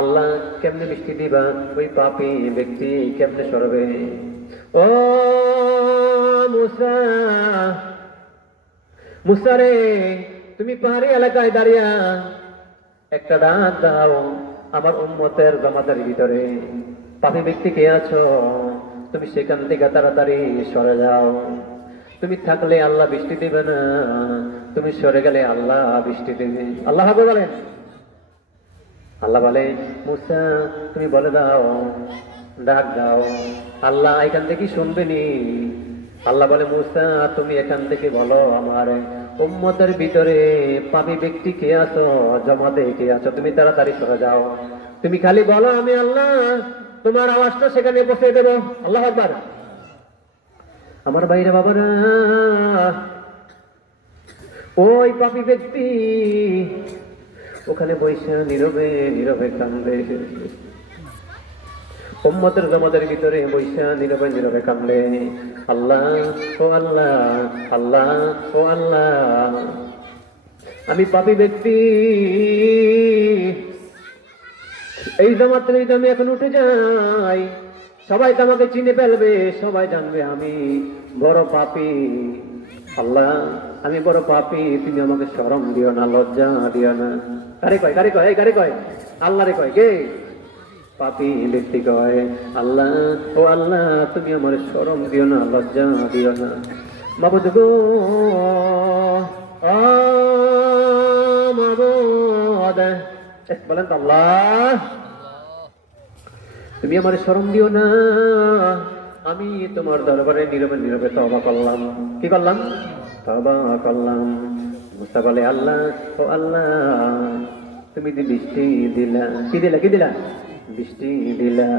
আল্লাহ কেমনে বৃষ্টি দিবা? ওই পাপী ব্যক্তি কেমনে সরবে? ও মুসা, মুসা রে, তুমি পাহাড়ি এলাকায় দাঁড়িয়া একটা ডাক দাও, আমার উম্মতের জামাতের ভিতরে পাপী ব্যক্তি কে আছো, তুমি সেখান থেকে তাড়াতাড়ি সরে যাও। তুমি থাকলে আল্লাহ বৃষ্টি দেবে না, তুমি সরে গেলে আল্লাহ বৃষ্টি দেবে। আল্লাহ বলেন, আল্লাহ বলে, মুসা তুমি বলে দাও, ডাক দাও, আল্লাহ এখান থেকে শুনবে নি। আল্লাহ বলে, মুসা তুমি এখান থেকে বলো, আমার উম্মতের ভিতরে পাপী ব্যক্তি কে আছো, জামাতে কে আছো, তুমি তাড়াতাড়ি সরে যাও। তুমি খালি বলো, আমি আল্লাহ তোমার আওয়াজটা সেখানে বসে দেব। আল্লাহু আকবার। আমার ভাইরা বাবারা, ওই পাপী ব্যক্তি ওখানে বসে নীরবে নীরবে কান্দে। উম্মতের জামাতের ভিতরে বসে নীরবে নীরবে কান্দে। আল্লাহ, ও আল্লাহ, আল্লাহ, ও আল্লাহ, আমি পাপী ব্যক্তি, এই জামাতের আমি এখন উঠে যাই, সবাই তো আমাকে চিনে ফেলবে, সবাই জানবে আমি বড় পাপী। আল্লাহ, আমি বড় পাপী, তুমি আমাকে শরম দিও না, লজ্জা দিও না। কারে কয়? কারে কয়? এই কারে কয়? আল্লাহ রে কয়। কে? পাপী ব্যক্তি কয়, আল্লাহ, ও আল্লাহ, তুমি আমার শরম দিও না, লজ্জা দিও না। মাবুদ গো, বলেন তো আল্লাহ তুমি আমার শরম দিও না, আমি তোমার দরবারে নীরবে নীরবে তওবা করলাম। কি করলাম? তওবা করলাম। মুসা বলে আল্লাহ, ও আল্লাহ তুমি বৃষ্টি দিলা। কি দিলা? কি দিলা? বৃষ্টি দিলা।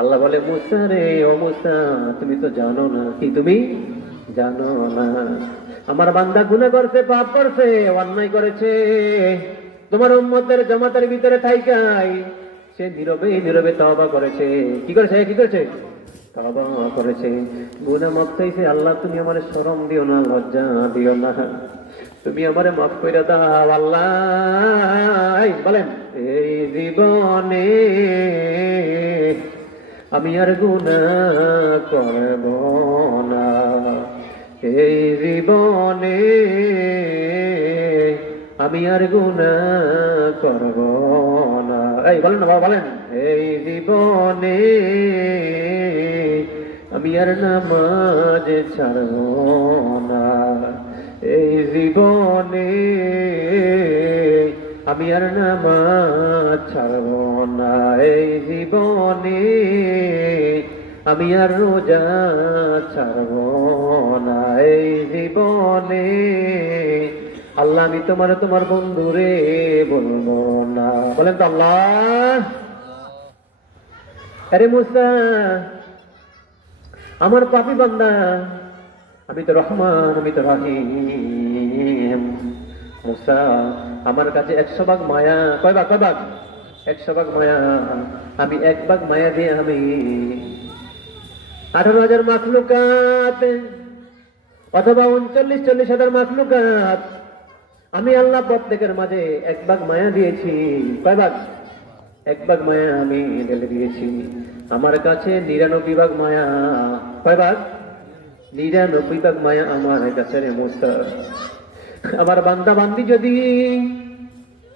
আল্লাহ বলে মুসা রে, ও মুসা তুমি তো জানো না। কি তুমি জানো না? আমার বান্দা গুনাহ করছে, পাপ করছে, অন্যায় করেছে, তোমার উম্মতের জামাতের ভিতরে থাইকাই সে নীরবে নীরবে তওবা করেছে। কি করেছে? কি করেছে? তওবা করেছে, গুনাহ মাফ চাইছে। আল্লাহ তুমি আমারে শরম দিও না, লজ্জা দিও না, তুমি আমারে মাফ কইরা দাও আল্লাহ। বলেন এই জীবনে আমি আর গুনাহ করব না, এই জীবনে আমি আর গুনাহ করব না। এই বলেন না, বলেন এই জীবনে আমি আর নামাজ ছাড়ব না, এই জীবনে আমি আর নামাজ ছাড়ব না, এই জীবনে আমি আর রোজা ছাড়ব না, এই জীবনে আল্লাহ আমি তোমার বন্ধুরে বলবো না। বলেন তো আল্লাহ। আরে মুসা আমার পাপী বান্দা, আমি তো রহমান, আমি তো রহিম। মুসা আমার কাছে 100 ভাগ মায়া। কয় ভাগ? 100 ভাগ মায়া। আমি 1 ভাগ মায়া দিয়ে আমি 18,000 মাখলুকাত অথবা 39,000 মাখলুকাত আমি আল্লাহ প্রত্যেকের মাঝে 1 ভাগ মায়া দিয়েছি। কয় ভাগ? 1 ভাগ মায়া আমি ঢেলে দিয়েছি। আমার কাছে 99 ভাগ মায়া। কয় ভাগ? 99 ভাগ মায়া আমার কাছে রে মুসা। আমার বান্দা বান্দি যদি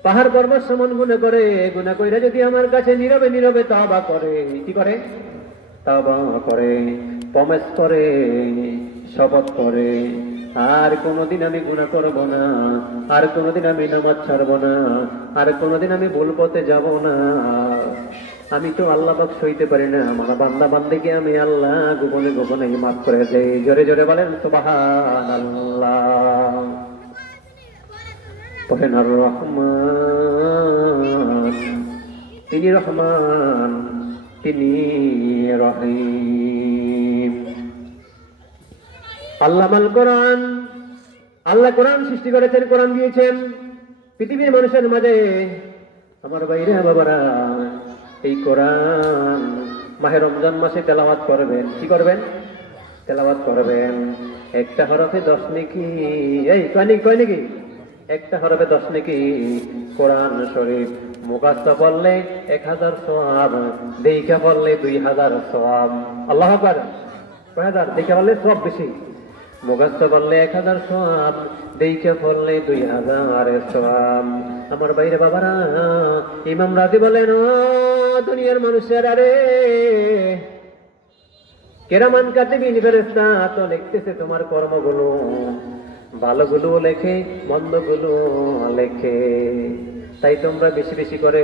পাহাড় পর্বত সমান গুনাহ করে, গুনাহ কইরা যদি আমার কাছে নীরবে নীরবে তওবা করে, কি করে? তওবা করে, প্রমিস করে, শপথ করে, আর কোনদিন আমি গুনাহ করব না, আর কোনদিন আমি নামাজ ছাড়ব না, আর কোনদিন আমি ভুল পথে যাব না, আমি তো আল্লাহ পাক সইতে পারি না, আমার বান্দা বান্দিকে আমি আল্লাহ গোপনে গোপনে মাফ করে দেই। জোরে জোরে বলেন সুবহানাল্লাহ। পড়েন আর রহমান, তিনি রহমান, তিনি রহিম। আল্লাহ মাল কোরআন, আল্লাহ কোরআন সৃষ্টি করেছেন, কোরআন দিয়েছেন পৃথিবীর মানুষের মাঝে। আমার বাইরে বাবারা এই কোরআন মাহে রমজান মাসে তেলাওয়াত করবেন। কি করবেন? তেলাওয়াত করবেন। একটা হরফে 10 নেকি। এই কয় নাকি? একটা হরফে 10 নেকি। কোরআন শরীফ মুখস্থ পড়লে 1000 সওয়াব, দেখা পড়লে 2000 সওয়াব। আল্লাহু আকবার। কয় হাজার? দেখা পড়লে সওয়াব বেশি। মুখস্থ পড়লে 1000 সওয়াব, দেখা পড়লে 2000 সওয়াব। আমার বাইরে বাবারা ইমাম রাজি বলেন, ও দুনিয়ার মানুষেরা রে, কেরামান কাতিবিন ফেরেশতা তো লিখতেছে তোমার কর্মগুলো, ভালোগুলো লেখে, মন্দগুলো লেখে। তাই তোমরা বেশি বেশি করে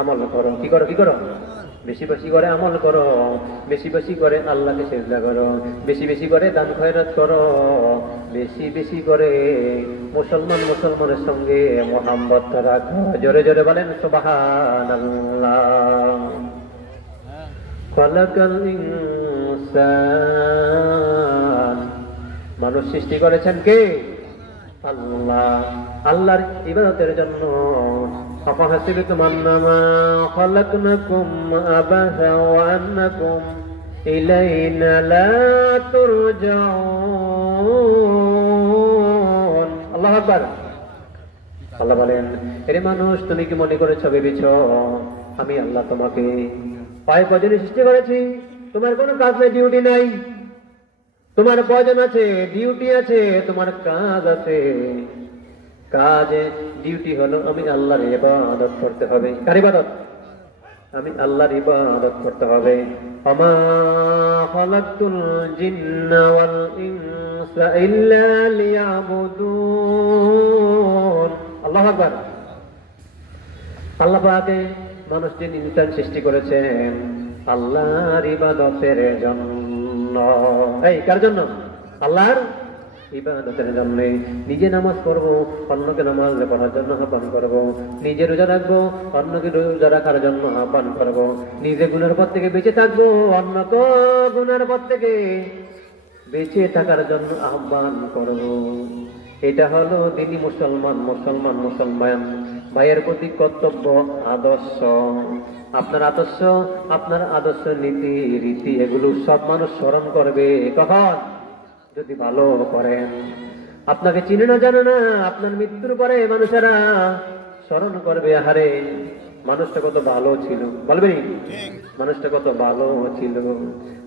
আমল করো। কি করো? কি করো? বেশি বেশি করে আমল করো, বেশি বেশি করে আল্লাহকে সিজদা করো, বেশি বেশি করে দান খয়রাত করো, বেশি বেশি করে মুসলমানের সঙ্গে মোহাম্মত রাখো। জোরে জোরে বলেন সুবহানাল্লাহ। খালাকাল ইনসান, মানুষ সৃষ্টি করেছেন কে? আল্লাহ। আল্লাহর ইবাদতের জন্য। আফাহাসিবতুম আন্নামা খালাকনাকুম আবাসা ওয়া আন্নাকুম ইলাইনা লা তুরজাউন। আল্লাহু আকবার। আল্লাহ বলেন, এরে মানুষ তুমি কি মনে করেছো, ভেবেছো আমি আল্লাহ তোমাকে পায়ে পর্যন্ত সৃষ্টি করেছি? তোমার কোনো কাজ নেই, ডিউটি নাই। তোমার প্রয়োজন আছে, ডিউটি আছে, তোমার কাজ আছে। কাজে ডিউটি হলো আমি আল্লাহর ইবাদত করতে হবে। কার ইবাদত? আমি আল্লাহর ইবাদত করতে হবে। আমা খালাকতুল জিন্না ওয়াল ইনসা ইল্লা লিয়াবুদুন। আল্লাহু আকবার। আল্লাহ পাকে মানুষটি ইনসান সৃষ্টি করেছেন আল্লাহর ইবাদতের জন্য। এই কার জন্য? আল্লাহর ইবাদতের জন্য। নিজে নামাজ পড়বো, অন্যকে নামাজ পড়ার জন্য আহ্বান করবো। নিজে রোজা রাখবো, অন্যকে রোজা রাখার জন্য আহ্বান করবো। নিজে গুনার পথ থেকে বেঁচে থাকবো, অন্যকে গুনার পথ থেকে বেঁচে থাকার জন্য আহ্বান করবো। এটা হলো দিনী মুসলমান ভাইয়ের প্রতি কর্তব্য, আদর্শ। আপনার আদর্শ নীতি রীতি এগুলো সব মানুষ স্মরণ করবে কখন? যদি ভালো করেন। আপনাকে চিনে না জানে না, আপনার মৃত্যুর পরে মানুষেরা স্মরণ করবে, আহারে মানুষটা কত ভালো ছিল, বলবেন মানুষটা কত ভালো ছিল।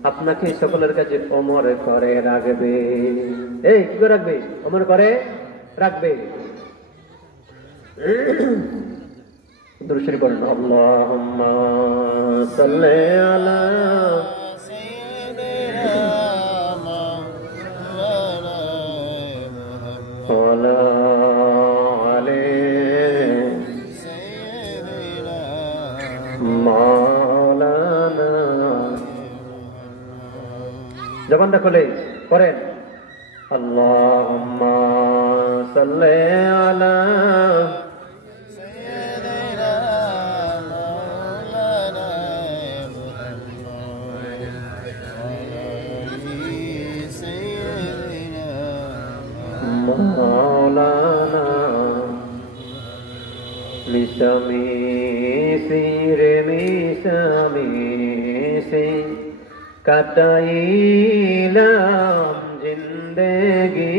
আপনাকে সকলের কাছে অমর করে রাখবে। এই কি করে রাখবে? অমর করে রাখবে। দুরূদ শরীফ পড়ুন। আল্লাহুম্মা সাল্লি আলা জবানটা খুলে করেন। আল্লাহুম্মা সাল্লি আলা সাইয়্যিদিনা মাওলানা মিশামিশি রে মিশামিশি কাটাইলাম জিন্দেগি,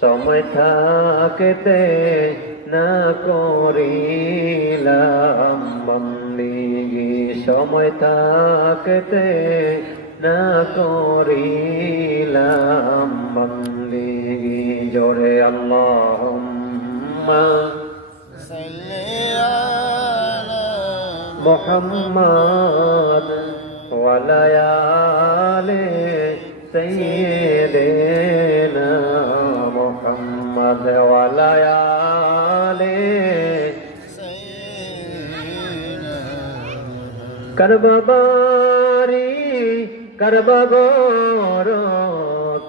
সময় থাকতে না করিলাম বন্দেগি, সময় থাকতে না করিলাম বন্দেগি। জোরে আল্লাহুম্মা সাল্লি আলা মুহাম্মাদ ওয়া আলা আলি সাইয়্যিদিনা মুহাম্মাদ ওয়া আলা আলি সাইয়্যিদিনা। করবাবারি করবাগর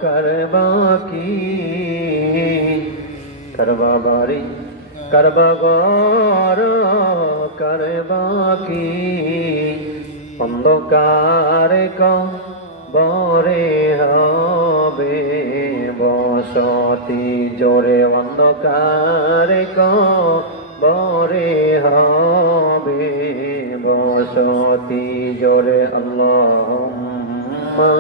করবাকি, করবাবারি করবাগর করবাকি, অন্ধকারে কবরে হবে বসতি। জোরে অন্ধকারে কবরে হবে বসতি। জোরে আল্লাহুম্মা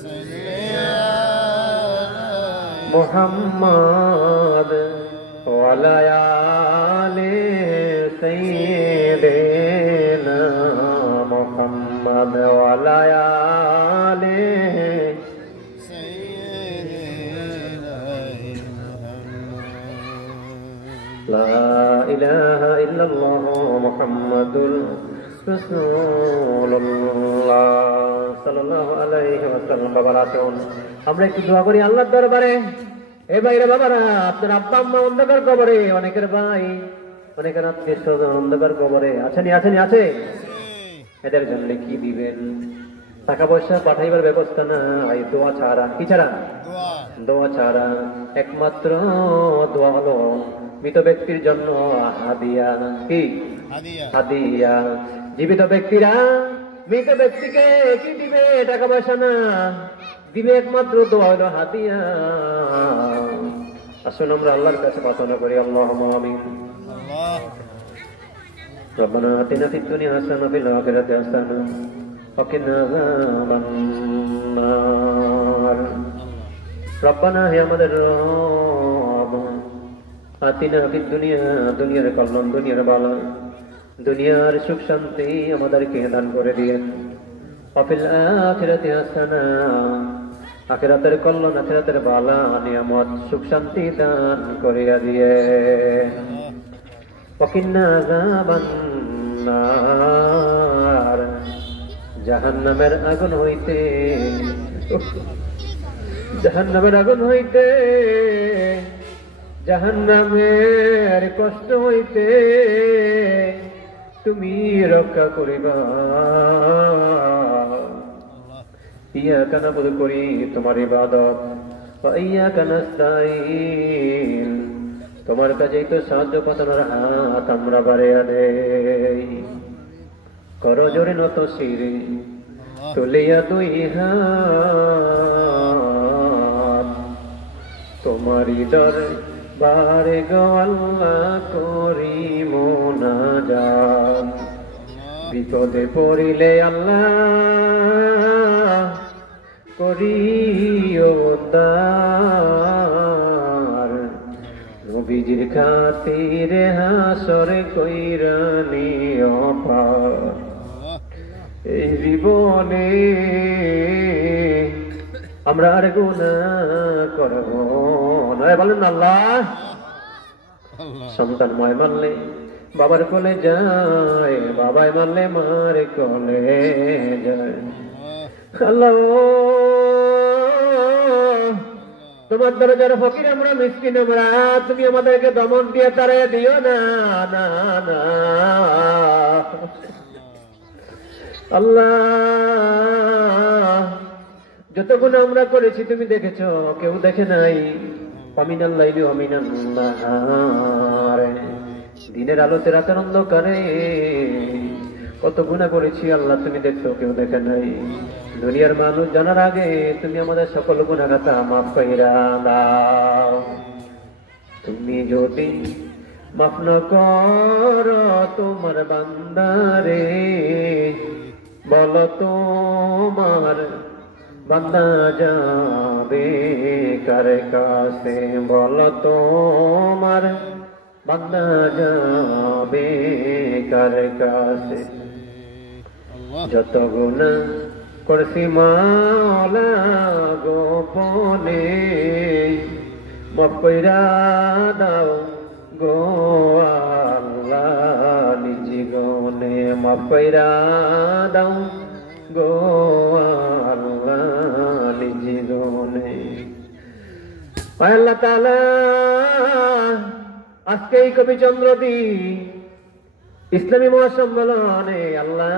সাল্লি আলা মুহাম্মাদ ওয়া আলা আলি সাইয়্যিদিনা মুহাম্মাদ ওয়া আলা আলি সাইয়্যিদিনা মুহাম্মাদ। লা ইলাহা ইল্লাল্লাহ মুহাম্মাদুর রাসূলুল্লাহ সাল্লাল্লাহু আলাইহি ওয়াসাল্লাম। বাবার আসুন আমরা একটু দোয়া করি আল্লাহর দরবারে। এ ভাইরা বাবারা, আপনার আব্বা আম্মা অন্ধকার কবরে, অনেকের ভাই অনেকের আত্মীয় স্বজন অন্ধকার কবরে আছেন আছে, এদের জন্য কি দিবেন? টাকা পয়সা পাঠাইবার ব্যবস্থা নাই, দোয়া ছাড়া। কি ছাড়া? দোয়া ছাড়া। একমাত্র দোয়া হলো মৃত ব্যক্তির জন্য হাদিয়া। কি হাদিয়া? জীবিত ব্যক্তিরা মৃত ব্যক্তিকে কি দিবে? টাকা পয়সা না, দিবে একমাত্র দোয়া হলো হাদিয়া। আসুন আমরা আল্লাহর কাছে প্রার্থনা করি। আল্লাহুম্মা আমিন। রব্বানা আতিনা ফিদ দুনিয়া হাসানাতাও ওয়া ফিল আখিরাতি হাসানাতাও ওয়া কিনা আযাবান নার। রব্বানা, হে আমাদের রব, আতিনা ফিদ দুনিয়া, দুনিয়ার কল্যাণ, দুনিয়ার ভালো, দুনিয়ার সুখ শান্তি আমাদেরকে দান করে দিয়েন। ওয়া ফিল আখিরাতি হাসানাতাও, আখিরাতের কল্যাণ, আখিরাতের ভালো নিয়ামত, সুখ শান্তি দান করিয়া দিয়ে। ওয়া কিনা আযাবান নার, জাহান্নামের আগুন হইতে, জাহান্নামের আগুন হইতে জাহান্নামের কষ্ট হইতে তুমি রক্ষা করিবা। ইয়াকা নাবুদু করি তোমার ইবাদত, ওয়া ইয়াকা নাস্তাঈন তোমার কাছেই তো সাহায্য পাঠানোর হাত আমরা বাড়িয়ে দেই। করো জোরে নত শিরে তুলিয়া দুই হাত, তোমারই দরবারে গো আল্লাহ করি মুনাজাত। বিপদে পড়িলে আল্লাহ করিও উদ্ধার, নবীজির খাতিরে হাসরে কইরা নিও পার। এই জীবনে আমরা আর গুনাহ করব না, বলেন আল্লাহ। সন্তান ময় মানলে বাবার কোলে যায়, বাবায় মানলে মার কোলে যায়। আল্লাহ তোমার দরজার ফকির আমরা, মিসকিন আমরা, তুমি আমাদেরকে দমন দিয়ে তাড়িয়ে দিও না, না না আল্লাহ। যত গুনাহ আমরা করেছি তুমি দেখেছো, কেউ দেখে নাই। আমিনাল লাইলি আমিনান নাহার, দিনের আলোতে রাতের অন্ধকারে কত গুনাহ করেছি আল্লাহ তুমি দেখছো, কেউ দেখে নাই। দুনিয়ার মানুষ জানার আগে তুমি আমাদের সকল গুনাহ খাতা মাফ কইরা দাও। তুমি যদি মাফ না করো তোমার বান্দারে, বলো তোমার বান্দা যাবে কার কাছে, বলো তোমার বান্দা যাবে কার কাছে। যত গুনাহ করছি মাওলা গোপনে, মাফ কইরা দাও গো আল্লাহ নিজ গনে, মাফ কইরা দাও গো আল্লাহ নিজ গনে। আল্লাহ তাআলা আজকে এই কবি চন্দ্রদি ইসলামী মহাসম্মেলনে আল্লাহ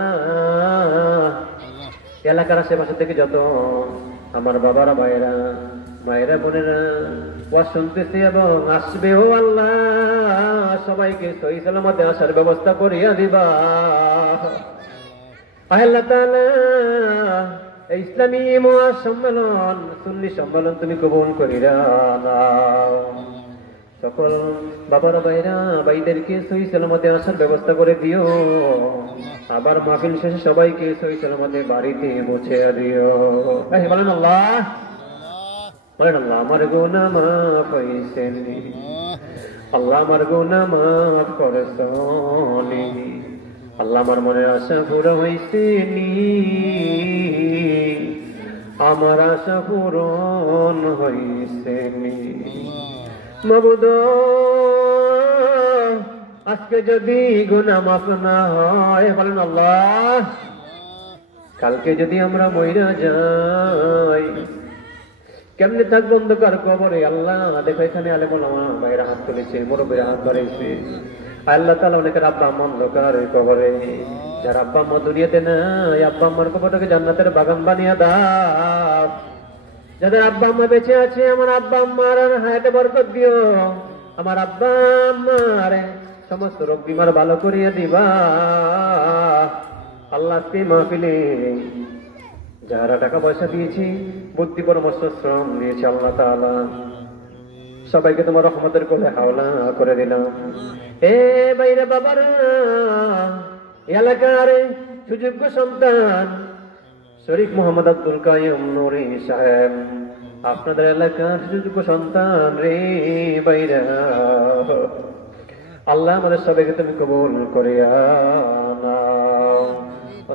এলাকার আশেপাশে থেকে যত আমার বাবারা, ভাইয়েরা, মায়েরা, বোনেরা ওয়াজ শুনতেছে এবং আসবে, ও আল্লাহ সবাইকে সহি সালামতে আসার ব্যবস্থা করিয়া দিবা। আল্লাহ তাআলা এই ইসলামী মহাসম্মেলন, সুন্নি সম্মেলন তুমি কবুল করিয়া নাও। সকল বাবারা, ভাইরা, ভাইদেরকে সহি সালামতে আসার ব্যবস্থা করে দিও। আবার মাহফিল শেষে সবাইকে সহি সালামতে বাড়িতে পৌঁছে দিও। বলেন আল্লাহ, বলেন আল্লাহ আমার গুনাহ মাফ হইছেনি, আল্লাহ আমার গুনাহ মাফ করেছনি, আল্লাহ আমার মনের আশা পুরো হইছেনি, আমার আশা পূরণ হইছেনি। মাবুদ আজকে যদি গুনাহ মাফ না হয়, বলেন আল্লাহ কালকে যদি আমরা মইরা যাই কেমনে থাকবো অন্ধকার কবরে। আল্লাহ দেখো এখানে আলেম ওলামা ভাইরা হাত তুলেছে, মুরব্বীরা হাত বাড়াইছে। আল্লাহ তাআলা অনেকের আব্বা আম্মা অন্ধকার কবরে, যার আব্বা আম্মা দুনিয়াতে নাই, আব্বা আম্মার কবরটাকে জান্নাতের বাগান বানিয়ে দাও। যাদের আব্বা আম্মা বেঁচে আছে, আমার আব্বা আম্মার হায়াতে বরকত দিও, আমার আব্বা আম্মার সমস্ত রোগ বিমার ভালো করিয়ে দিবা। আল্লাহ আজকে মাহফিলে যারা টাকা পয়সা দিয়েছি, বুদ্ধি পরামর্শ শ্রম দিয়েছে, আল্লাহ তাআলা সবাইকে তোমার রহমতের কোলে হাওলা করে দিলাম। এ বাইরে বাবারা, এলাকার সুযোগ্য সন্তান শরীফ মোহাম্মদ আব্দুল কাইয়ুম নুরি সাহেব, আপনাদের এলাকার সুযোগ্য সন্তান রে বাইরা, আল্লাহ আমাদের সবাইকে তুমি কবুল করিয়া নাও।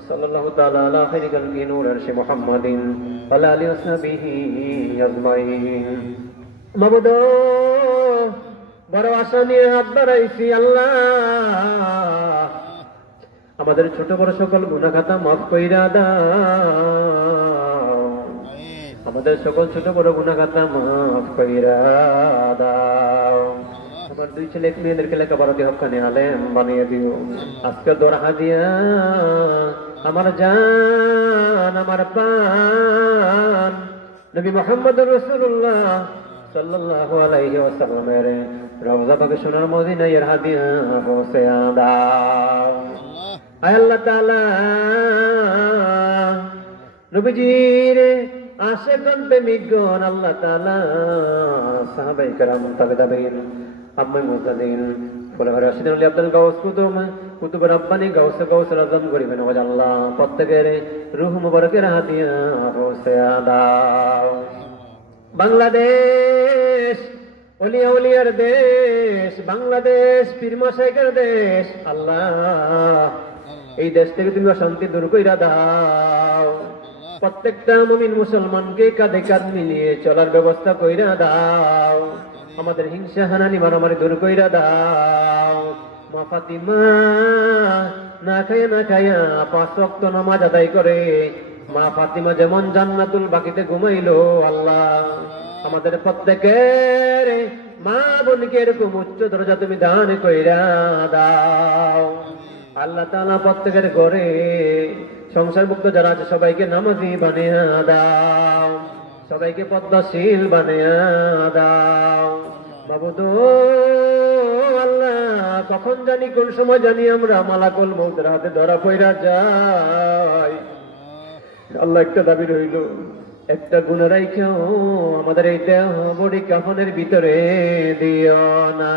সাল্লাল্লাহু তাআলা আলা খাইরি খালকি নূর আরশি মুহাম্মাদিন ওয়া আলা আলিহি ওয়া সাহবিহি আজমাইন। মাবুদ বড় আশা নিয়ে হাত বাড়াইছি, আল্লাহ আমাদের ছোট বড় সকল গুনাহ খাতা মাফ কইরা দাও, আমাদের সকল ছোট বড় গুনাহ খাতা মাফ কইরা দাও। আমার দুই ছেলে মেয়েদেরকে লেখাপড়া দিয়ে হকানি আলেম বানিয়ে দিও। আজকে দরহা দিয়া আমার জান আমার প্রাণ নবী মুহাম্মদুর রাসূলুল্লাহ সাল্লাল্লাহু আলাইহি ওয়াসাল্লামের রওজা পাকে সোনার মদিনায় এর হাদিয়া পৌঁছে দাও। আয় আল্লাহ তাআলা নবীজির আশিকান প্রেমিকগণ আল্লাহ তাআলা সাহাবায়ে কেরাম তাবেঈন আম্মে মুতাদিন ফুলহার রাশিদুল আলী আব্দুল গাউস কুতুব রাব্বানি গাউসে গাউসুল আযম গরিবে নওয়াজ আল্লাহ প্রত্যেকের রূহ মুবারকের হাদিয়া পৌঁছে দাও। বাংলাদেশ ওলিয়া উলিয়ার দেশ, বাংলাদেশ পীর মাশায়েখের দেশ। আল্লাহ এই দেশ থেকে তুমি অশান্তি দূর কইরা দাও। প্রত্যেকটা মুমিন মুসলমানকে কাঁধে কাঁধ মিলিয়ে চলার ব্যবস্থা কইরা দাও। আমাদের হিংসা হানানি মারামারি দূর কইরা দাও। মা ফাতিমা না খায়া 5 ওয়াক্ত নামাজ আদায় করে মা ফাতিমা যেমন জান্নাতুল বাকিতে ঘুমাইলো, আল্লাহ আমাদের প্রত্যেকের মা বোনকে এরকম উচ্চ দরজা তুমি দান কইরা দাও। আল্লাহ তাআলা প্রত্যেকের ঘরে সংসারভুক্ত যারা আছে সবাইকে নামাজি বানিয়ে দাও, সবাইকে পদ্মাশীল বানিয়ে দাও। মাবুদ আল্লাহ কখন জানি কোন সময় জানি আমরা মালাকুল মউতের হাতে ধরা পইরা যাই। আল্লাহ একটা দাবি রইল, একটা গুনাহ রাইখাও আমাদের এই দেহ বডি কাফনের ভিতরে দিও না।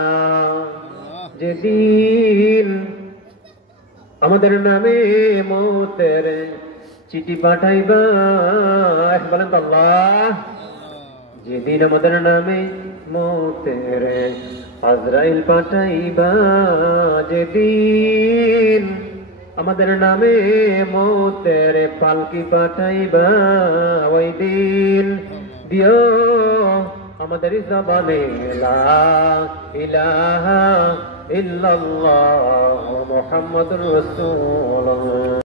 যেদিন আমাদের নামে মৌতের চিঠি পাঠাইবা, বলেন তো আল্লাহ, যেদিন আমাদের নামে মৌতের আজরাইল পাঠাইবা, যেদিন আমাদের নামে মৌতের পালকি পাঠাইবা, ওই দিন দিও আমাদের জবানে লা ইলাহা ইল্লাল্লাহ মুহাম্মাদুর রাসূলুল্লাহ।